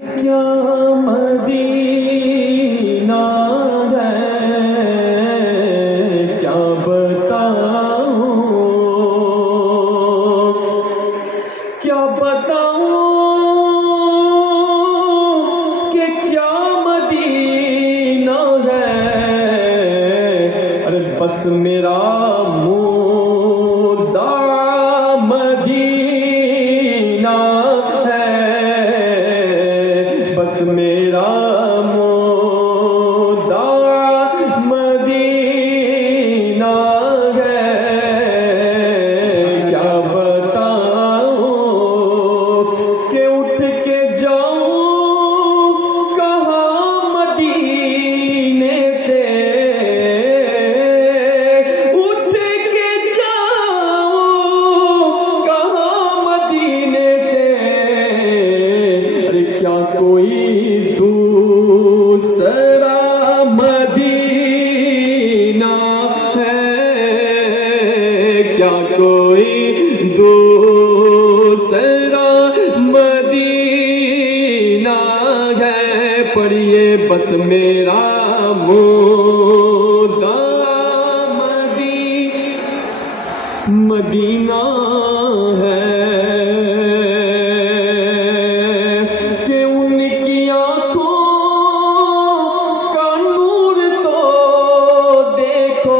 کیا مدینہ ہے کیا بتاؤں کہ کیا مدینہ ہے ارے بس میرا مردہ مدینہ ہے بس میرا مردہ مدینہ ہے کیا بتاؤں کہ اٹھ کے جاؤں کہاں مدینے سے اٹھ کے جاؤں کہاں مدینے سے ارے کیا کوئی دوسرا مدینہ ہے کیا کوئی دوسرا مدینہ ہے پڑھیے بس میرا مردہ مدینہ ہے کہ ان کی آنکھوں کا نور تو دیکھو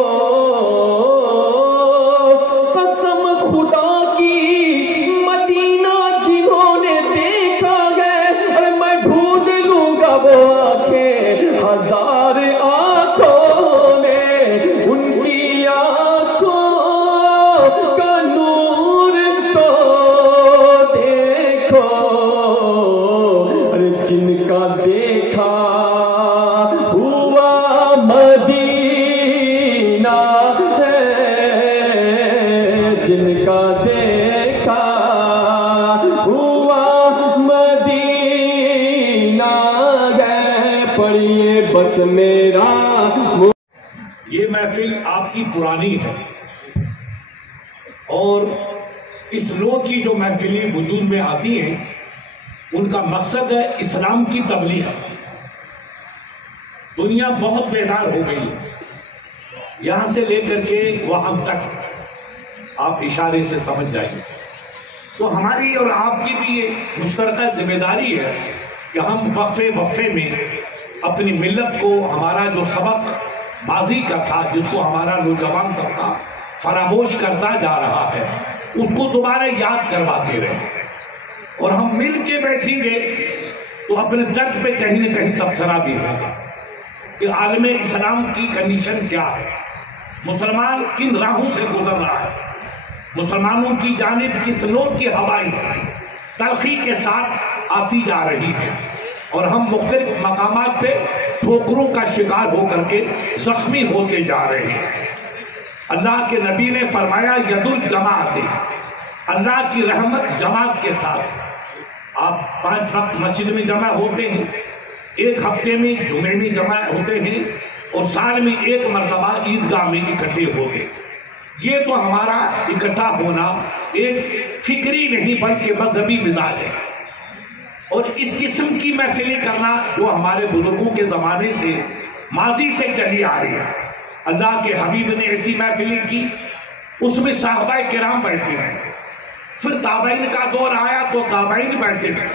قسم خدا کی مدینہ جنہوں نے دیکھا ہے ارے میں ڈھونڈ لوں گا وہ آنکھیں ہزار آنکھوں نے ان کی آنکھوں کا نور تو دیکھو ارے جن کا دیکھا ہوا مدینہ ہے جن کا دیکھا ہوا مدینہ ہے پڑھیے بس میرا یہ محفل آپ کی پرانی ہے اور اس نوع کی جو محفلیں وجود میں آتی ہیں ان کا مقصد ہے اسلام کی تبلیغ دنیا بہت بیدار ہو گئی یہاں سے لے کر کے وہاں تک آپ اشارے سے سمجھ جائیے تو ہماری اور آپ کی بھی یہ مشترکہ ذمہ داری ہے کہ ہم وقفے میں اپنی ملت کو ہمارا جو سبق ماضی کا تھا جس کو ہمارا نوجوان طبقہ فراموش کرتا جا رہا ہے اس کو دوبارہ یاد کرواتے رہے اور ہم مل کے بیٹھیں گے تو اپنے درد پہ کہیں نہ کہیں تبصرہ بھی ہوگا کہ عالم اسلام کی کنڈیشن کیا ہے مسلمان کن راہوں سے گزر رہا ہے مسلمانوں کی جانب کس نوع کی ہوائیں تلخی کے ساتھ آتی جا رہی ہے اور ہم مختلف مقامات پہ ٹھوکروں کا شکار ہو کر کے زخمی ہوتے جا رہے ہیں اللہ کے نبی نے فرمایا ید الجماعت اللہ کی رحمت جماعت کے ساتھ آپ 5 وقت مسجد میں جمع ہوتے ہیں ایک ہفتے میں جمعے میں جمع ہوتے ہیں اور سال میں ایک مرتبہ عیدگاہ میں اکٹھے ہوتے یہ تو ہمارا اکٹھا ہونا ایک فکری نہیں بلکہ مذہبی مزاج ہے اور اس قسم کی محفلیں کرنا جو ہمارے بزرگوں کے زمانے سے ماضی سے چلی آ رہی ہے اللہ کے حبیب نے ایسی محفلیں کی اس میں صحابہ کرام بیٹھتے ہیں پھر تابعین کا دور آیا تو تابعین بیٹھتے تھے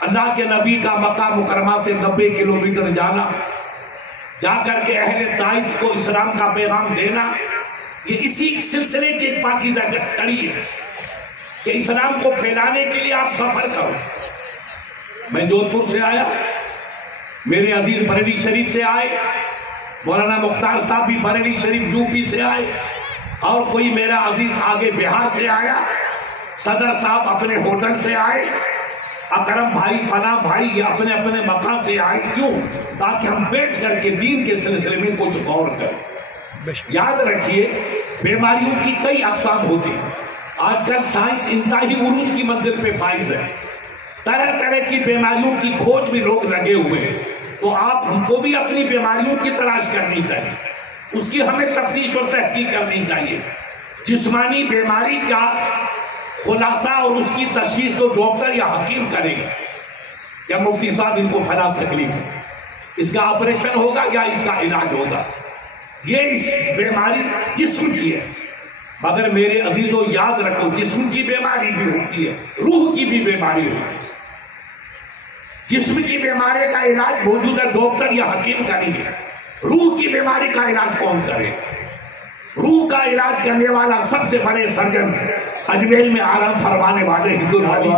اللہ کے نبی کا مکہ مکرمہ سے 90 کلومیٹر جانا جا کر کے اہل طائف کو اسلام کا پیغام دینا یہ اسی سلسلے کی ایک پاکیزہ کڑی ہے کہ اسلام کو پھیلانے کے لیے آپ سفر کرو میں جودھپور سے آیا میرے عزیز بریلی شریف سے آئے مولانا مختار صاحب بھی بریلی شریف یو پی سے آئے اور کوئی میرا عزیز آگے بہار سے آیا صدر صاحب اپنے ہوٹل سے آئے اکرم بھائی فلاں بھائی یہ اپنے اپنے مکان سے آئے کیوں تاکہ ہم بیٹھ کر کے دین کے سلسلے میں کچھ غور کریں یاد رکھیے بیماریوں کی کئی اقسام ہوتی آج کل سائنس انتہائی عروج کی منزل پہ فائز ہے طرح طرح کی بیماریوں کی کھوج بھی لوگ لگے ہوئے ہیں تو آپ ہم کو بھی اپنی بیماریوں کی تلاش کرنی چاہیے اس کی ہمیں تفتیش اور تحقیق کرنی چاہیے جسمانی بیماری کا خلاصہ اور اس کی تشخیص تو ڈاکٹر یا حکیم کرے گا یا مفتی صاحب ان کو فلاں تکلیف ہے، اس کا آپریشن ہوگا یا اس کا علاج ہوگا. یہ اس بیماری جسم کی ہے، مگر میرے عزیزو یاد رکھو جسم کی بیماری بھی ہوتی ہے، روح کی بھی بیماری ہوتی ہے. جسم کی بیماری کا علاج موجود ہے ڈاکٹر یا حکیم کریں گے، روح کی بیماری کا علاج کون کرے؟ روح کا علاج کرنے والا سب سے بڑے سرجن اجمیر میں آرام فرمانے والے ہندو الولی،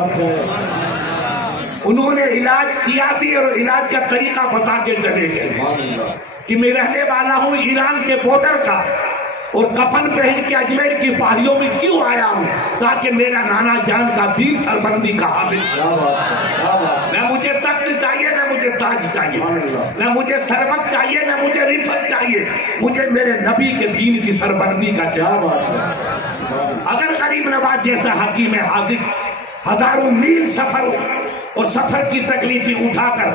انہوں نے علاج کیا بھی اور علاج کا طریقہ بتا کے چلے گئے کہ میں رہنے والا ہوں ایران کے بارڈر کا اور کفن پہن کے اجمیر کی پہاڑیوں میں کیوں آیا ہوں؟ تاکہ میرا نانا جان کا دین سربلندی کا حامل. نہ مجھے تخت چاہیے، نہ مجھے تاج چاہیے، نہ مجھے ثروت چاہیے، نہ مجھے رفت چاہیے، مجھے میرے نبی کے دین کی سربلندی کا چاہیے. اگر غریب نواز جیسا حکیم حاذق ہزاروں میل سفر اور سفر کی تکلیفیں اٹھا کر،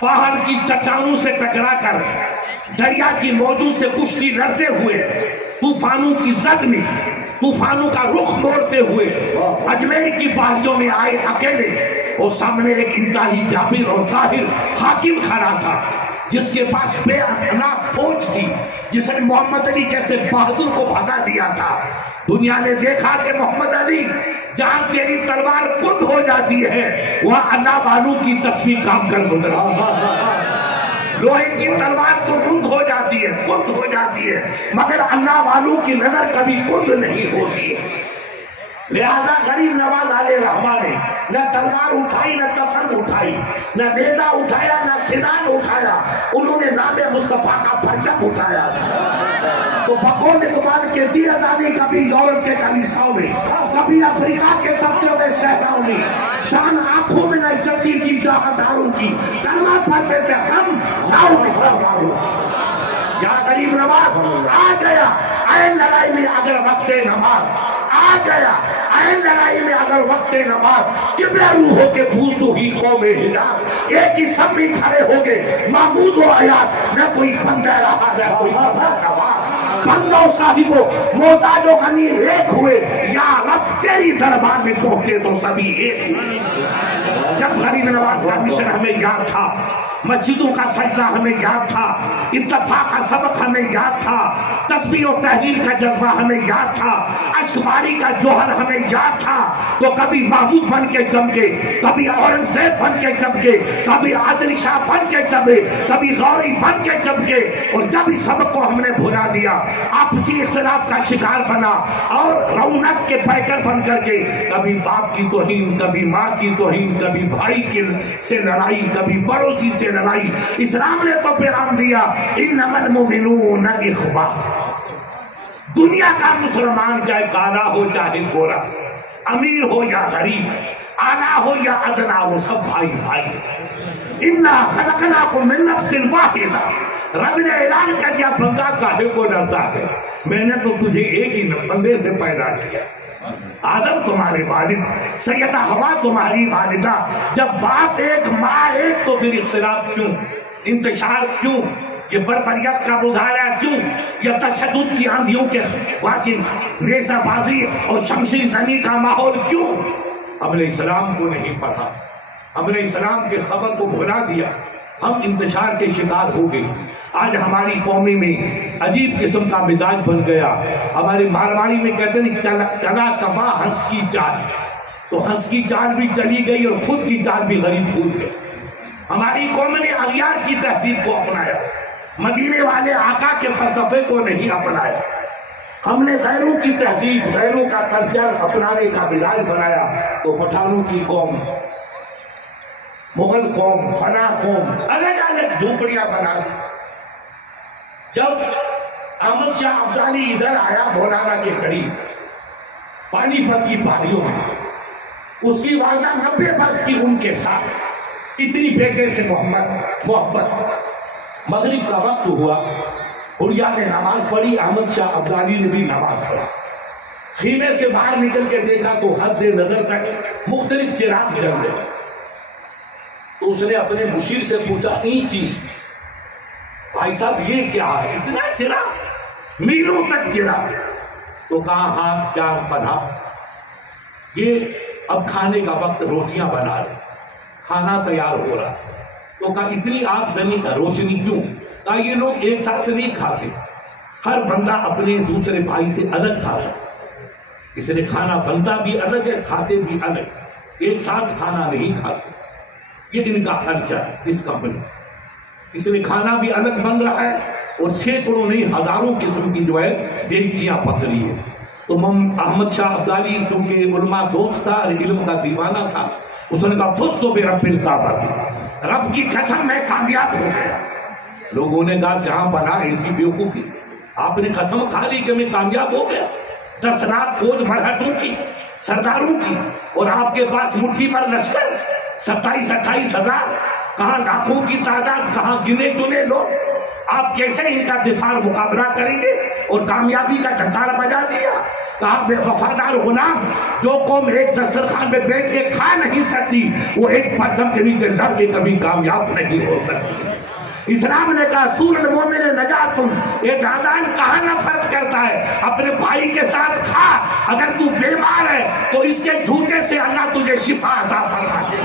پہاڑ کی چٹانوں سے ٹکرا کر، دریا کی موجوں سے کشتی لڑتے ہوئے، طوفانوں کی زد میں طوفانوں کا رخ موڑتے ہوئے اجمیر کی پہاڑیوں میں آئے اکیلے، اور سامنے ایک انتہائی جابر اور قاہر حاکم کھڑا تھا جس کے پاس بے پناہ فوج تھی، جس نے محمد علی جیسے بہادر کو بھگا دیا تھا. دنیا نے دیکھا کہ محمد علی جہاں تیری تلوار کند ہو جاتی ہے وہاں اللہ والوں کی تسبیح کام کر گزرا. لوہے کی تلوار تو کند ہو جاتی ہے، کند ہو جاتی ہے، مگر اللہ والوں کی نظر کبھی کند نہیں ہوتی ہے. لہذا غریب نواز علیہ الرحمٰن نے نہ تلوار اٹھائی، نہ کفن اٹھائی، نہ نیزہ اٹھایا، نہ سنان اٹھایا، انہوں نے نام مصطفیٰ کا پرچم اٹھایا تھا. تو بقول اقبال کے دی ازانی کبھی یورپ کے کلیساؤں میں، کبھی افریقہ کے تپتے ہوئے صحراؤں میں، شان آنکھوں میں نہ چلتی تھی جہانداروں کی، کلمہ پڑھتے تھے ہم ساؤں میں تلواروں کی. یا غریب نواز آ گیا عین لڑائی میں اگر وقت نماز، آ گیا عین لڑائی میں اگر وقت نماز، قبلہ روح ہو کے بھوسو ہی قوم حجاز، ایک ہی سب میں کھڑے ہو گئے محمود و عیاض، نہ کوئی بندہ رہا نہ کوئی بندہ نواز. بندوں صاحبوں محتاج و غنی ایک ہوئے، یا رب تیری دربار میں پہنچے تو سبھی ایک ہوئے. جب غریب نواز کا مشن ہمیں یاد تھا، مسجدوں کا سجدہ ہمیں یاد تھا، اتفاق کا سبق ہمیں یاد تھا، تسبیح و تحلیل کا جذبہ ہمیں یاد تھا، اشک باری کا جوہر ہمیں یاد تھا، تو کبھی محمود بن کے چمکے، کبھی اورنگزیب بن کے چمکے، کبھی عادل شاہ بن کے چمکے، کبھی غوری بن کے چمکے. اور جب اس سبق کو ہم نے بھلا دیا، آپسی اختلاف کا شکار بنا اور رونق کے پیکر بن کر کے کبھی باپ کی توہین، کبھی ماں کی توہین، کبھی بھائی کی سے لڑائی، کبھی پڑوسی سے لڑائی. اسلام نے تو پیغام دیا انما المؤمنون اخوہ. دنیا کا مسلمان چاہے کالا ہو چاہے گورا، امیر ہو یا غریب، اعلیٰ ہو یا ادنا، وہ سب بھائی بھائی. انا خلقناکم من نفس واحدہ. رب نے اعلان کر دیا بندہ کاہے کو ڈرتا ہے، میں نے تو تجھے ایک ہی بندے سے پیدا کیا. آدم تمہارے والد، سیدہ حوا تمہاری والدہ. جب باپ ایک ماں ایک تو پھر اختلاف کیوں، انتشار کیوں، یہ بربریت کا مظاہرہ کیوں، یہ تشدد کی آندھیوں کے واقعی نیزہ بازی اور شمشیر زنی کا ماحول کیوں؟ ہم نے اسلام کو نہیں پڑھا، ہم نے اسلام کے سبق کو بھلا دیا، ہم انتشار کے شکار ہو گئے. آج ہماری قومی میں عجیب قسم کا مزاج بن گیا. ہماری مارواڑی میں کہتے ہیں چلا تباہ ہنس کی چال، تو ہنس کی چال بھی چلی گئی اور خود کی چال بھی غریب بھول گئے. ہماری قوم نے اغیار کی تہذیب کو اپنایا، مدینے والے آقا کے فلسفے کو نہیں اپنایا. ہم نے غیروں کی تہذیب، غیروں کا کلچر اپنانے کا مزاج بنایا، تو پٹھانوں کی قوم، مغل قوم، فنا قوم الگ الگ جھوپڑیاں بنا دی. جب احمد شاہ ابدالی ادھر آیا مولانا کے قریب پانی پت کی پہاڑیوں میں، اس کی والدہ 90 برس کی ان کے ساتھ، اتنی بیٹے سے محبت. مغرب کا وقت ہوا، حریہ نے نماز پڑھی، احمد شاہ ابدالی نے بھی نماز پڑھا. خیمے سے باہر نکل کے دیکھا تو حد نظر تک مختلف چراغ جل رہے. تو اس نے اپنے مشیر سے پوچھا این چیز بھائی صاحب یہ کیا ہے، اتنا چراغ، میلوں تک چراغ؟ تو کہا ہاں کیا بنا، یہ اب کھانے کا وقت، روٹیاں بنا رہے. کھانا تیار ہو رہا ہے۔ تو کہا اتنی آگ زنی روشنی کیوں؟ کہا یہ لوگ ایک ساتھ نہیں کھاتے، ہر بندہ اپنے دوسرے بھائی سے الگ کھاتا، اس نے کھانا بنتا بھی الگ ہے، کھاتے بھی الگ، ایک ساتھ کھانا نہیں کھاتے۔ یہ ان کا کلچر ہے اس کمپنی، اس میں کھانا بھی الگ بن رہا ہے اور سینکڑوں نہیں ہزاروں قسم کی جو ہے دیگچیاں پک رہی ہے۔ تو احمد شاہ ابدالی کیونکہ علماء دوست تھا اور علم کا دیوانہ تھا، اس نے کہا فزت برب الکعبہ، رب کی قسم میں کامیاب ہو گیا۔ لوگوں نے کہا جہاں بنا ایسی بیوقوفی، آپ نے قسم کھا لی کہ میں کامیاب ہو گیا۔ 10 لاکھ فوج مرہٹوں کی، سرداروں کی، اور آپ کے پاس مٹھی پر لشکر 27-28 ہزار، کہاں لاکھوں کی تعداد، کہاں گنے چنے لوگ، آپ کیسے ان کا دفاع مقابلہ کریں گے؟ اور کامیابی کا ڈھنکار بجا دیا۔ کہا بے وفادار غلام، جو قوم ایک دسترخوان میں بیٹھ کے کھا نہیں سکتی، وہ ایک پرچم کے نیچے لڑ کے کبھی کامیاب نہیں ہو سکتی۔ اسلام نے کہا سور المومن نجاتن، ایک آدان کہاں نفرت کرتا ہے، اپنے بھائی کے ساتھ کھا، اگر تو بیمار ہے تو اس کے جھوٹے سے اللہ تجھے شفا عطا فرما دے۔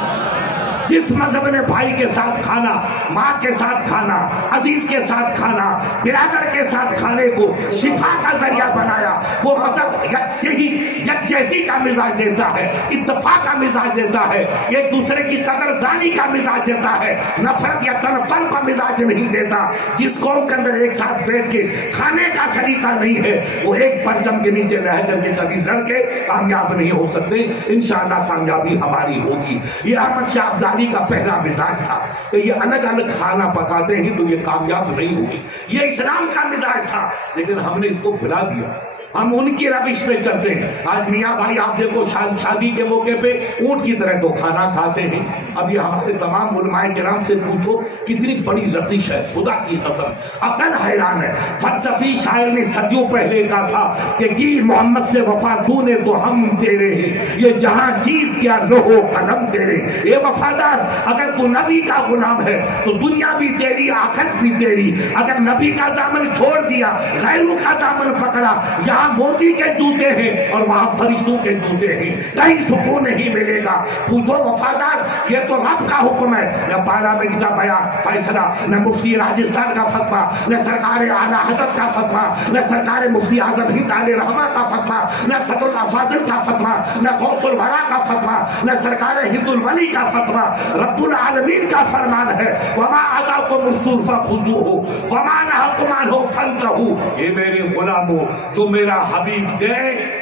جس مذہب نے بھائی کے ساتھ کھانا، ماں کے ساتھ کھانا، عزیز کے ساتھ کھانا، برادر کے ساتھ کھانے کو شفا کا ذریعہ بنایا، وہ مذہب یکجہتی کا مزاج دیتا ہے، اتفاق کا مزاج دیتا ہے، ایک دوسرے کی قدردانی کا مزاج دیتا ہے، نفرت یا تنفر کا مزاج نہیں دیتا۔ جس قوم کے اندر ایک ساتھ بیٹھ کے کھانے کا سلیقہ نہیں ہے، وہ ایک پرچم کے نیچے رہ کر کے کبھی لڑ کے کامیاب نہیں ہو سکتے۔ انشاءاللہ کامیابی ہماری ہوگی۔ یہ احمد شاہ ابدالی کا پہلا مزاج تھا کہ یہ الگ الگ کھانا پکاتے ہیں تو یہ کامیاب نہیں ہوگی۔ یہ اسلام کا مزاج تھا، لیکن ہم نے اس کو بھلا دیا، ہم ان کی روش پہ چلتے ہیں۔ آج میاں بھائی آپ دیکھو شادی کے موقع پہ اونٹ کی طرح تو کھانا کھاتے ہیں۔ اب یہ ہمارے تمام علماء کرام سے پوچھو کتنی بڑی لذیذ ہے، خدا کی قسم عقل حیران ہے۔ فلسفی شاعر نے صدیوں پہلے کہا تھا کہ کی محمد سے وفا تو نے تو ہم تیرے ہیں، یہ جہاں چیز کیا لوح و قلم تیرے۔ اے وفادار، اگر تو نبی کا غلام ہے تو دنیا بھی تیری، آخرت بھی تیری۔ اگر نبی کا دامن چھوڑ دیا، غیروں کا دامن پکڑا، یہاں موتی کے جوتے ہیں اور وہاں فرشتوں کے جوتے ہیں، کہیں سکون نہیں ملے گا۔ پوچھو وفادار، یہ تو رب کا حکم ہے، نہ پارلیمنٹ کا بیان فیصلہ، نہ مفتی راجستھان کا فتویٰ، نہ سرکار اعلیٰ حضرت کا فتویٰ، نہ سرکار مفتی اعظم ہند علیہ رحمہ کا فتویٰ، نہ صدر الافاضل کا فتویٰ، نہ غوث الورا کا فتویٰ، نہ سرکار ہند الولی کا فتویٰ۔ رب العالمین کا فرمان ہے وما آتاکم الرسول فخذوہ وما نہاکم عنہ فانتہوا۔ یہ میرے غلاموں، جو میرا حبیب دے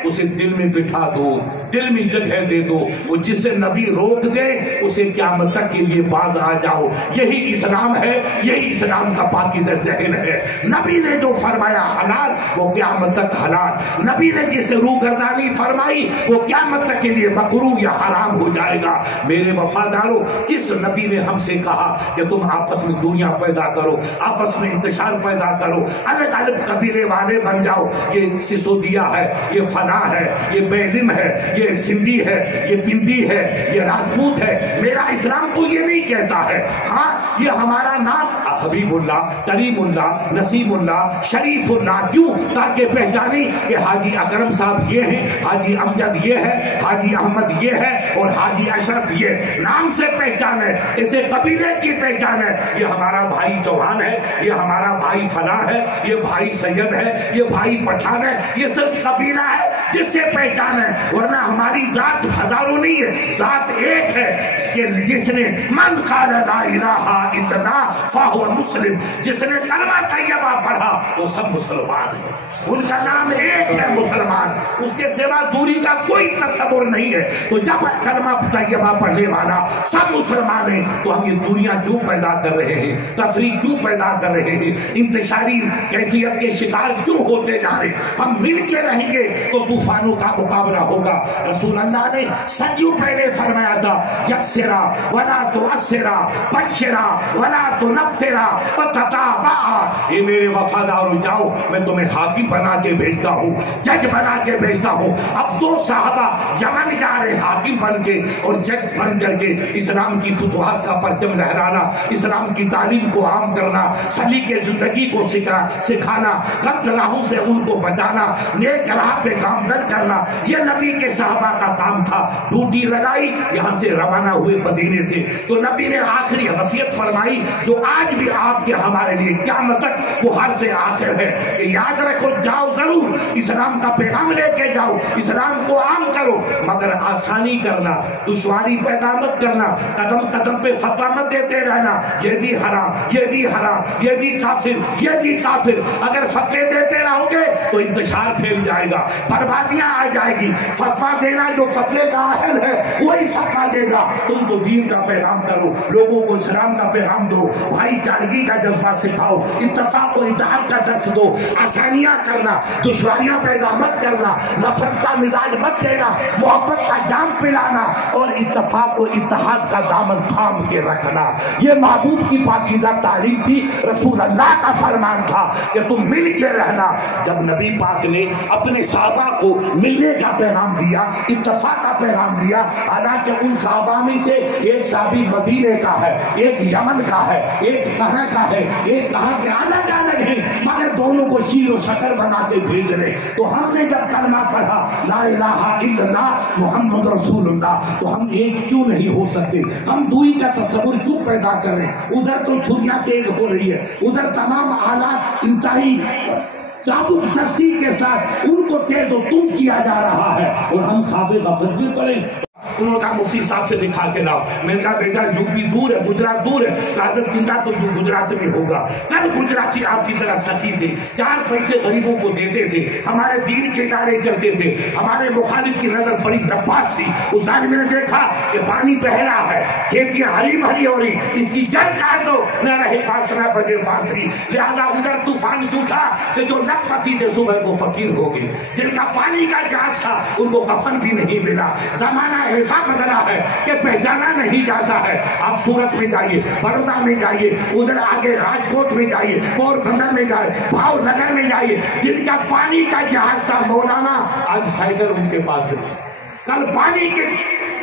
اسے دل میں بٹھا دو، دل میں جگہ دے دو، وہ جسے نبی روک دے اسے قیامت تک کے لیے باز آ جاؤ۔ یہی اسلام ہے، یہی اسلام کا پاکیزہ ذہن ہے۔ نبی نے جو فرمایا حلال وہ قیامت تک حلال، نبی نے جسے روگردانی فرمائی وہ قیامت تک کے لیے مکروہ یا حرام ہو جائے گا۔ میرے وفاداروں، کس نبی نے ہم سے کہا کہ تم آپس میں دنیا پیدا کرو، آپس میں انتشار پیدا کرو، الگ الگ قبیلے والے بن جاؤ؟ یہ سسودیا ہے، یہ فلاں ہے، یہ بیلم ہے، یہ سندھی ہے، یہ بندی ہے، یہ راجپوت ہے۔ میرا اسلام تو یہ نہیں کہتا ہے۔ ہاں، یہ ہمارا نام حبیب اللہ، کریم اللہ، نسیم اللہ، شریف اللہ، کیوں؟ تاکہ پہچانی کہ حاجی اکرم صاحب یہ ہیں، حاجی امجد یہ ہے، حاجی احمد یہ ہے اور حاجی اشرف یہ۔ نام سے پہچان ہے، اسے قبیلے کی پہچان ہے۔ یہ ہمارا بھائی چوہان ہے، یہ ہمارا بھائی فلاں ہے، یہ بھائی سید ہے، یہ بھائی پٹھان ہے، یہ صرف قبیلہ ہے جس سے پہچان ہے۔ ورنہ ہماری ذات ہزاروں نہیں ہے، ذات ایک ہے کہ جس نے من قال لا الہ الا اللہ فہو مسلم، جس نے کلمہ طیبہ پڑھا وہ سب مسلمان ہیں۔ ان کا نام ایک ہے مسلمان، اس کے سوا دوری کا کوئی تصور نہیں ہے۔ تو جب کلمہ طیبہ پڑھنے والا سب مسلمان ہیں تو ہم یہ دنیا کیوں پیدا کر رہے ہیں، تفریق کیوں پیدا کر رہے ہیں، انتشاری کیفیت کے شکار کیوں ہوتے جا رہے ہیں؟ ہم مل کے رہیں گے تو طوفانوں کا مقابلہ ہوگا۔ رسول اللہ نے صدیوں پہلے فرمایا تھا یسرا ولا تعسرا، بشرا ولا تنفرا وتتابعا۔ اے میرے وفادارو، جاؤ، میں تمہیں حاکم بنا کے بھیجتا ہوں، جج بنا کے بھیجتا ہوں۔ اب 2 صحابہ یمن جا رہے حاکم بن کے اور جج بن کر کے اسلام کی فتوحات کا پرچم لہرانا، اسلام کی تعلیم کو عام کرنا، سلیقے زندگی کو سکھانا، غلط راہوں سے ان کو بچانا، نیک راہ پہ گامزن کرنا، یہ نبی کے صحابہ کا کام تھا۔ ڈیوٹی لگائی، یہاں سے روانہ ہوئے مدینے سے. تو نبی نے آخری وصیت فرمائی جو آج بھی آپ کے ہمارے لیے قیامت تک وہ حرف آخر ہے کہ یاد رکھو جاؤ ضرور اسلام کا پیغام لے کے جاؤ, اسلام کو عام کرو, مگر آسانی کرنا, دشواری پیدا مت کرنا, قدم قدم پہ فتویٰ مت دیتے رہنا یہ بھی حرام, یہ بھی حرام, یہ بھی کافر, یہ بھی کافر. اگر فتوے دیتے رہو گے تو انتشار پھیل جائے گا, بربادیاں آ جائے گی. فتویٰ دینا جو فتوے کا اہل ہے وہی فتویٰ دے گا. تم تو دین کا پیغام کرو, لوگوں کو اسلام کا پیغام دو, بھائی چارگی کا جذبہ سکھاؤ, اتفاق و اتحاد کا درس دو. آسانیاں کرنا, دشواریاں پیدا مت کرنا, نفرت کا مزاج مت دینا, محبت کا جام پلانا اور اتفاق و اتحاد کا دامن تھام کے رکھنا. یہ محبوب کی پاکیزہ تعلیم تھی, رسول اللہ کا فرمان تھا کہ تم مل کے رہنا. جب نبی پاک نے اپنے صحابہ کو ملنے کا پیغام دیا, اتفاق کا پیغام دیا, حالانکہ ان صحابہ میں سے ایک صحابی مدینے کا ہے, ایک یمن کا ہے, ایک کہاں کا ہے, ایک کہاں کے, الگ الگ ہیں, مگر دونوں کو شیر و شکر بنا کے بھیج رہے. تو ہم نے جب کلمہ پڑھا لا الہ الا اللہ محمد رسول اللہ, تو ہم ایک کیوں نہیں ہو سکتے؟ ہم دوئی کا تصور کیوں پیدا کر رہے ہیں؟ ادھر تو چھریاں تیز ہو رہی ہے, ادھر تمام آلات انتہائی چابک دستی کے ساتھ ان کو تیز و تم کیا جا رہا ہے, اور ہم خواب غفلت میں پڑے. انہوں نے کہا مفتی صاحب سے دکھا کے لاؤ. میں نے کہا بیٹا یوپی دور ہے, گجرات دور ہے, قیادت زندہ تو گجرات میں ہوگا. کل گجراتی آپ کی طرح سخی تھے, 4 پیسے غریبوں کو دیتے تھے, ہمارے دین کے ادارے چلتے تھے, ہمارے مخالف کی نظر بڑی نپاس تھی. اس آدمی نے دیکھا کہ پانی بہ رہا ہے, کھیتیاں ہری بھری ہو رہی, اس کی جڑ کاٹ دو, نہ رہے پاس نہ بجے بانسری. لہذا ادھر طوفان چھوٹا کہ جو لکھ پتی تھے صبح کو فقیر ہو گئے, جن کا پانی کا جہاز تھا ان کو کفن بھی نہیں ملا. زمانہ ایسا بدلا ہے کہ پہچانا نہیں جاتا ہے. آپ سورت میں جائیے, بڑودہ میں جائیے, ادھر آگے راجکوٹ میں جائیے, پور بندر میں جائیے, بھاؤ نگر میں جائیے, جن کا پانی کا جہاز تھا مولانا, آج سائیکل ان کے پاس نہیں. کل پانی کے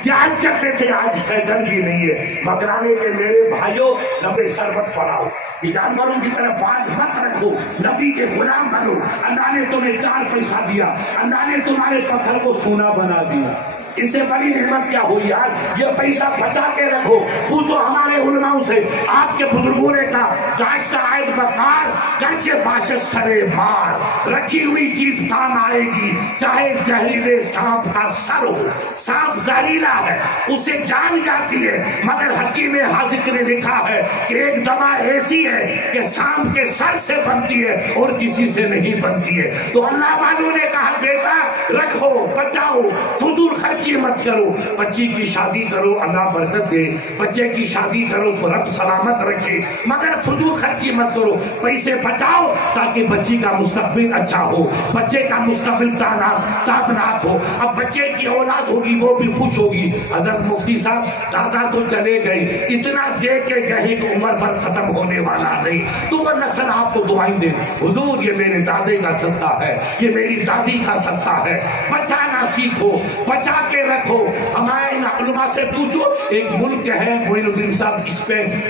جہاز چلتے تھے, آج سائیکل بھی نہیں ہے. مگرانے کے میرے بھائیوں لبے شربت پڑاؤ, کہ جانوروں کی طرح بال مت رکھو, نبی کے غلام بنو. اللہ نے تمہیں 4 پیسہ دیا, اللہ نے تمہارے پتھر کو سونا بنا دیا. اس سے بڑی نعمت کیا ہوئی یار؟ یہ پیسہ بچا کے رکھو. پوچھو ہمارے علماء سے, آپ کے بزرگوں نے کہا داشتہ عائد بکار گرچہ باشد سرے مار, رکھی ہوئی چیز کام آئے گی چاہے زہریلے سانپ کا سر ہو. سانپ زہریلا ہے, اسے جان جاتی ہے, مگر حکیم حاذق نے لکھا ہے کہ ایک دوا ایسی ہے کہ سانپ کے سر سے بنتی ہے اور کسی سے نہیں بنتی ہے. تو اللہ والوں نے کہا بیٹا رکھو, بچاؤ, فضول خرچی مت کرو. بچی کی شادی کرو, اللہ برکت دے, بچے کی شادی کرو تو رب سلامت رکھے, مگر فضول خرچی مت کرو. پیسے بچاؤ تاکہ بچی کا مستقبل اچھا ہو, بچے کا مستقبل تابناک ہو. اب بچے کی اولاد ہوگی وہ بھی خوش ہوگی. حضرت مفتی صاحب دادا تو چلے گئے, اتنا دے کے گئے کہ عمر بھر ختم ہونے والا نہیں, تو وہ نسل آپ کو دعائیں دے, حضور یہ میرے دادے کا صدقہ ہے, یہ میری دادی کا صدقہ ہے. بچانا سیکھو, بچا کے رکھو. ہمارے علماء سے پوچھو, ایک ملک ہے معین الدین صاحب اسپین,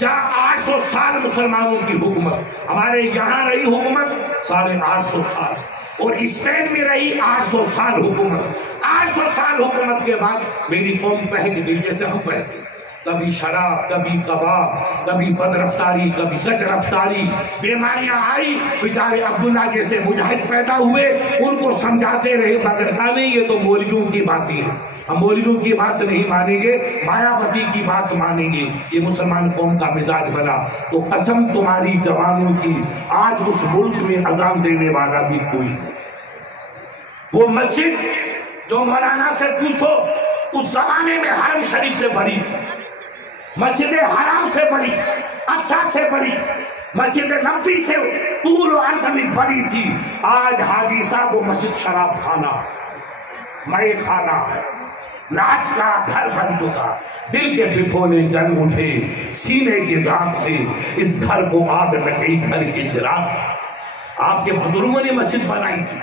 جہاں 800 سال مسلمانوں کی حکومت, ہمارے یہاں رہی حکومت 850 سال, اور اسپین میں رہی 800 سال حکومت. 800 سال حکومت کے بعد میری قوم بہک گئی جیسے ہم بہک گئے. کبھی شراب, کبھی کباب, کبھی بد رفتاری, کبھی گج رفتاری, بیماریاں آئی. بیچارے عبداللہ جیسے مجاہد پیدا ہوئے, ان کو سمجھاتے رہے, مگر کہا نہیں یہ تو مولویوں کی باتیں ہیں, ہم مولویوں کی بات نہیں مانیں گے, مایاوتی کی بات مانیں گے. یہ مسلمان قوم کا مزاج بنا. تو قسم تمہاری جوانوں کی, آج اس ملک میں اذان دینے والا بھی کوئی نہیں. وہ مسجد جو مولانا سے پوچھو اس زمانے میں حرم شریف سے بڑی تھی, مسجد حرام سے بڑی, اقصی سے بڑی, مسجد نبوی سے طول و عرض میں بڑی تھی. آج حاجی صاحب وہ مسجد شراب خانہ, مے خانہ, ناچ کا گھر بن چکا. دل کے پھپھولے جل اٹھے سینے کے داغ سے, اس گھر کو آگ لگئی گھر کے چراغ سے. آپ کے بزرگوں نے مسجد بنائی تھی,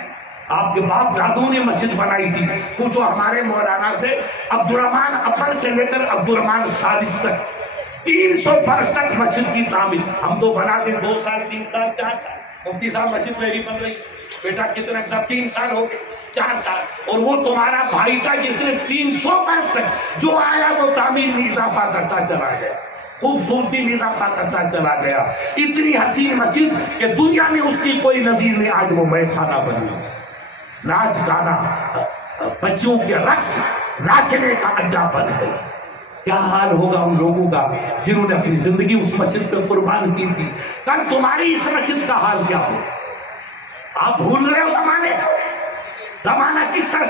آپ کے باپ دادوں نے مسجد بنائی تھی. پوچھو ہمارے مولانا سے, عبد الرحمن اول سے لے کر عبد الرحمن ثالث تک 300 برس تک مسجد کی تعمیر. ہم تو بنا دیں 2 سال, 3 سال, 4 سال. مفتی صاحب مسجد میری بن رہی, بیٹا کتنا 3 سال ہو گئے، 4 سال، اور وہ تمہارا بھائی تھا جس نے 300 برس تک جو آیا وہ تعمیر میں اضافہ کرتا چلا گیا، خوبصورتی میں اضافہ کرتا چلا گیا، اتنی حسین مسجد کہ دنیا میں اس کی کوئی نظیر نہیں۔ آج وہ مے خانہ بنی، ناچ گانا، بچوں کے رقص، ناچنے کا اڈا بن گئی۔ کیا حال ہوگا ان لوگوں کا جنہوں نے اپنی زندگی اس مسجد پہ قربان کی تھی؟ کل تمہاری اس مسجد کا حال کیا ہو؟ آپ بھول رہے ہو زمانے کو؟ زمانہ کس طرح